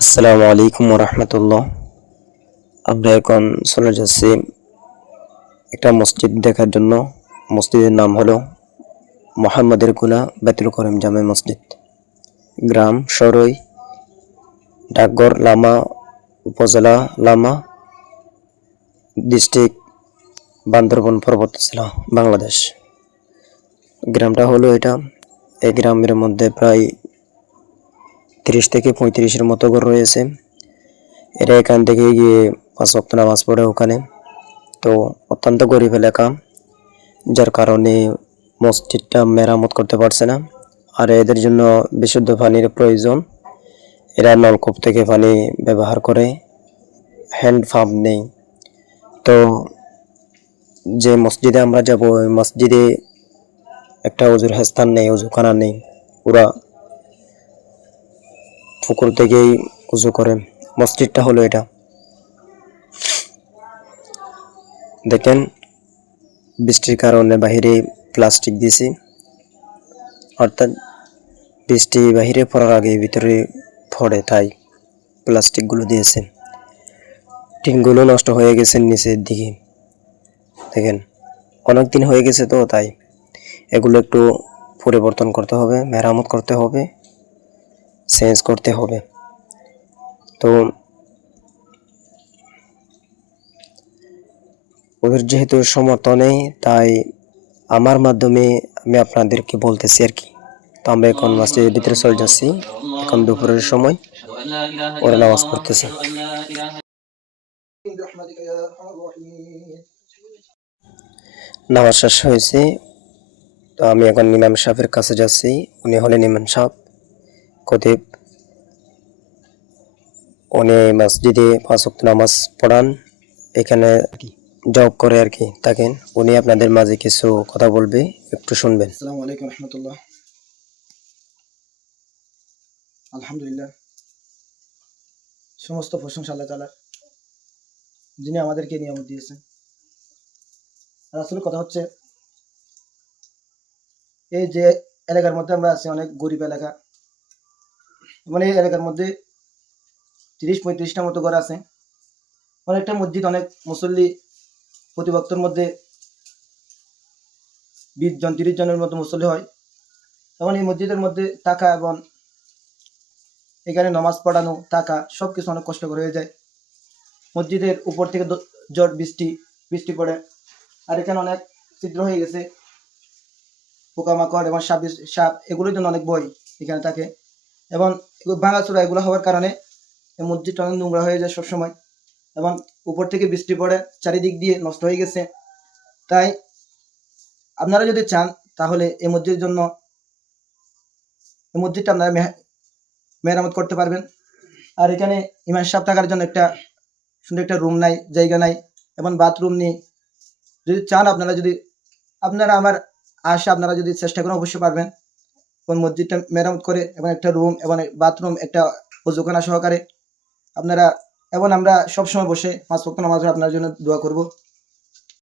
আসসালামু আলাইকুম রহমতুল্লাহ। আমরা এখন চলে যাচ্ছি একটা মসজিদ দেখার জন্য। মসজিদের নাম হলো মোহাম্মদের কুলা বাইতুল করিম জামে মসজিদ। গ্রাম সরই, ডাকঘর লামা, উপজেলা লামা, ডিস্ট্রিক্ট বান্দরবন পরবর্তী জেলা, বাংলাদেশ। গ্রামটা হলো এটা। এই গ্রামের মধ্যে প্রায় 30 থেকে 35-এর মতো ঘর রয়েছে। এরা এখান থেকে গিয়ে 5 ওয়াক্ত নামাজ পড়ে ওখানে। তো অত্যন্ত গরিব এলাকা, যার কারণে মসজিদটা মেরামত করতে পারছে না। আর এদের জন্য বিশুদ্ধ পানির প্রয়োজন। এরা নলকূপ থেকে পানি ব্যবহার করে, হ্যান্ড পাম্প নেই। তো যে মসজিদে আমরা যাব, ওই মসজিদে একটা অজুর স্থান নেই, অজুখানা নেই। ওরা পুকুর থেকেই উজু করে। মসজিদটা হলো এটা। দেখেন, বৃষ্টির কারণে বাহিরে প্লাস্টিক দিয়েছি, অর্থাৎ বৃষ্টি বাহিরে পড়ার আগে ভিতরে পড়ে, তাই প্লাস্টিকগুলো দিয়েছে। টিনগুলো নষ্ট হয়ে গেছে নিচের দিকে। দেখেন, অনেক দিন হয়ে গেছে, তো তাই এগুলো একটু পরিবর্তন করতে হবে, মেরামত করতে হবে, চেঞ্জ করতে হবে। তো ওদের যেহেতু সমর্থ নেই, তাই আমার মাধ্যমে আমি আপনাদেরকে বলতেছি আর কি। তো আমরা এখন মসজিদের ভিতরে চলে যাচ্ছি। এখন দুপুরের সময়, ওরা নামাজ পড়তেছে। নামাজ শেষ হয়েছে। তো আমি এখন ইমাম সাহেবের কাছে যাচ্ছি। উনি হলেন ইমাম সাহেব, খতিব। উনি মসজিদে 5 ওয়াক্ত নামাজ পড়ান, এখানে জব করে আর কি থাকেন। উনি আপনাদের মাঝে কিছু কথা বলবে, একটু শুনবেন। আসসালামু আলাইকুম রহমতুল্লাহ। আলহামদুলিল্লাহ, সমস্ত প্রশংসা আল্লাহ তাআলার, যিনি আমাদেরকে নিয়ামত দিয়েছেন। আর আসলে কথা হচ্ছে, এই যে এলাকার মধ্যে আমরা আছি, অনেক গরিব এলাকা। মানে এই এলাকার মধ্যে 30-35টা মতো ঘর আছে। অনেকটা মসজিদ, অনেক মুসল্লি, প্রতি বক্তের মধ্যে 20 জন 30 জনের মতো মুসল্লি হয়। তখন এই মসজিদের মধ্যে থাকা এবং এখানে নামাজ পড়ানো, থাকা সবকিছু অনেক কষ্টকর হয়ে যায়। মসজিদের উপর থেকে ঝড় বৃষ্টি পড়ে, আর এখানে অনেক ছিদ্র হয়ে গেছে। পোকামাকড় এবং সাপ এগুলোর জন্য অনেক ভয় এখানে থাকে। এবং ভাঙাচোরা এগুলো হওয়ার কারণে এই মসজিদটা অনেক নোংরা হয়ে যায় সবসময়। এবং উপর থেকে বৃষ্টি পড়ে, চারিদিক দিয়ে নষ্ট হয়ে গেছে। তাই আপনারা যদি চান, তাহলে এই মসজিদের জন্য, এই মসজিদটা আপনারা মেরামত করতে পারবেন। আর এখানে ইমাম সাহেব থাকার জন্য একটা সুন্দর একটা রুম নাই, জায়গা নাই, এবং বাথরুম নেই। যদি চান, আপনারা আমার আপনারা যদি চেষ্টা করেন, অবশ্যই পারবেন। এবং মসজিদটা মেরামত করে, এবং একটা রুম এবং বাথরুম, একটা ওযুখানা সহকারে আপনারা। এবং আমরা সবসময় বসে 5 ওয়াক্ত নামাজ আপনার জন্য দোয়া করব।